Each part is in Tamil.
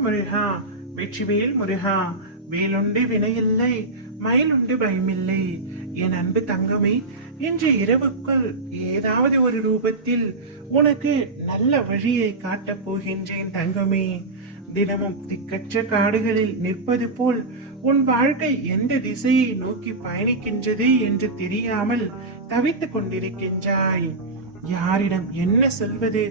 முருகா, வெற்றிவேல் முருகா. வேலுண்டு வினையில்லை, மயிலுண்டு பயமில்லை. என் அன்பு தங்கமே, இன்று இரவுக்குள் ஏதாவது ஒரு ரூபத்தில் உனக்கு நல்ல வழியை காட்டப் போகின்றேன் தங்கமே. தினமும் திக்கற்ற காடுகளில் நிற்பது போல் உன் வாழ்க்கை எந்த திசையை நோக்கி பயணிக்கின்றது என்று தெரியாமல் தவித்துக் கொண்டிருக்கின்றாய். யாரிடம் என்ன சொல்வது,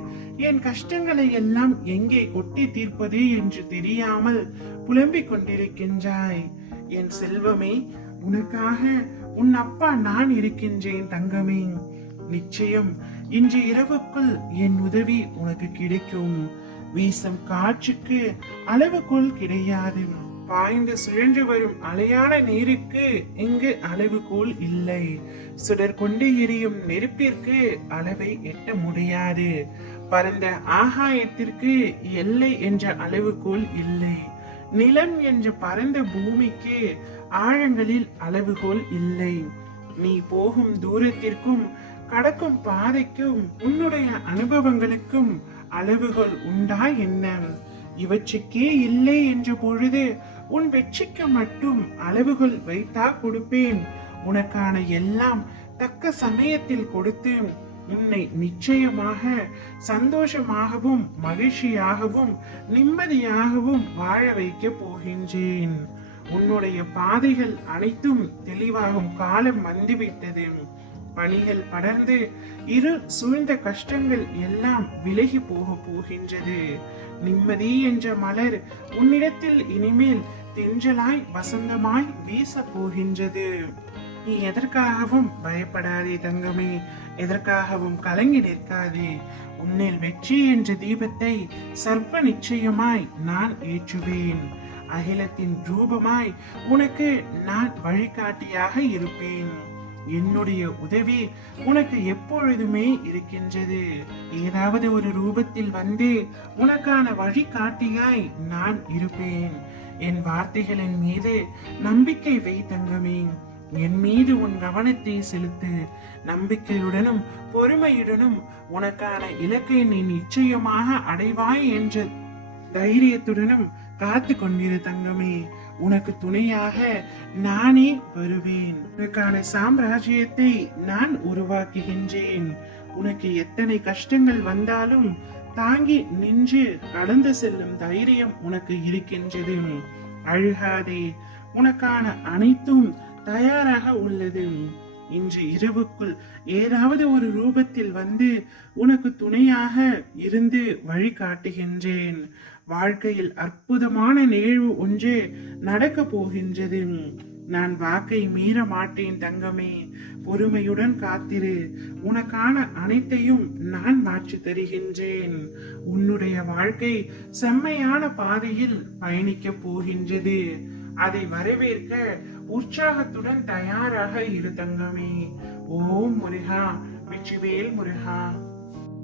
என் கஷ்டங்களை எல்லாம் எங்கே கொட்டி தீர்ப்பது என்று தெரியாமல் புலம்பிக் கொண்டிருக்கின்றாய். என் செல்வமே, உனக்காக உன் அப்பா நான் இருக்கின்றேன் தங்கமே. நிச்சயம் இன்று இரவுக்குள் என் உதவி உனக்கு கிடைக்கும். வீசும் காற்றுக்கு அளவுகோல் கிடையாது. பாய்ந்து சுழன்று வரும் அலையான நீருக்கு இங்கு அளவுகோல் இல்லை. சுடர் கொண்டு எரியும் நெருப்பிற்கு அளவை எட்ட முடியாது. பரந்த ஆகாயத்திற்கு எல்லை என்ற அளவுகோல் இல்லை. நிலம் என்ற பரந்த பூமிக்கு ஆழங்களில் அளவுகோல் இல்லை. நீ போகும் தூரத்திற்கும் கடக்கும் பாதைக்கும் உன்னுடைய அனுபவங்களுக்கும் அளவுகள் உண்டா என்ன? இவற்றுக்கே இல்லை என்ற பொழுது உன் வெற்றிக்கு மட்டும் அளவுகள் வைத்தா கொடுப்பேன். உனக்கான எல்லாம் தக்க சமயத்தில் கொடுத்து உன்னை நிச்சயமாக சந்தோஷமாகவும் மகிழ்ச்சியாகவும் நிம்மதியாகவும் வாழ வைக்க போகின்றேன். உன்னுடைய பாதைகள் அனைத்தும் தெளிவாகும் காலம் வந்துவிட்டது. பணிகள் படர்ந்து இரு சூழ்ந்த கஷ்டங்கள் எல்லாம் விலகி போக போகின்றது. நிம்மதி என்ற மலர் உன்னிடத்தில் இனிமேல் தென்றலாய் வசந்தமாய் வீச போகின்றது. நீ எதற்காகவும் பயப்படாதே தங்கமே, எதற்காகவும் கலங்கி நிற்காதே. உன்னில் வெற்றி என்ற தீபத்தை சர்வ நிச்சயமாய் நான் ஏற்றுவேன். அகிலத்தின் ரூபமாய் உனக்கு நான் வழிகாட்டியாக இருப்பேன். என்னுடைய உதவி உனக்கு எப்பொழுதுமே இருக்கின்றது. ஏதாவது ஒரு ரூபத்தில் வந்து உனக்கான வழிகாட்டியாய் நான் இருப்பேன். என் வார்த்தைகளின் மீது நம்பிக்கை வை தங்கமே. என் மீது உன் கவனத்தை செலுத்து. நம்பிக்கையுடனும் பொறுமையுடனும் உனக்கான இலக்கை நீ நிச்சயமாக அடைவாய் என்ற தைரியத்துடனும் காத்து கொண்டிரு தங்கமே. உனக்கு துணையாக நானே வருவேன். உனக்கான சாம்ராஜ்யத்தை நான் உருவாக்குகின்றேன். உனக்கு எத்தனை கஷ்டங்கள் வந்தாலும் தாங்கி நின்று கடந்து செல்லும் தைரியம் உனக்கு இருக்கின்றது. அழுகாதே, உனக்கான அனைத்தும் தயாராக உள்ளது. இன்று இரவுக்குள் ஏதாவது ஒரு ரூபத்தில் வந்து உனக்கு துணையாக இருந்து வழிகாட்டுகின்றேன். வாழ்க்கையில் அற்புதமான நிகழ்வு ஒன்று நடக்க போகின்றது. நான் வாக்கை மீற மாட்டேன் தங்கமே. பொறுமையுடன் காத்திரு. உனக்கான அனைத்தையும் நான் மாற்றி தருகின்றேன். உன்னுடைய வாழ்க்கை செம்மையான பாதையில் பயணிக்க போகின்றது. அதை வரவேற்க உற்சாகத்துடன் தயாராக இரு தங்கமே. ஓம் முருகா, வெற்றிவேல் முருகா.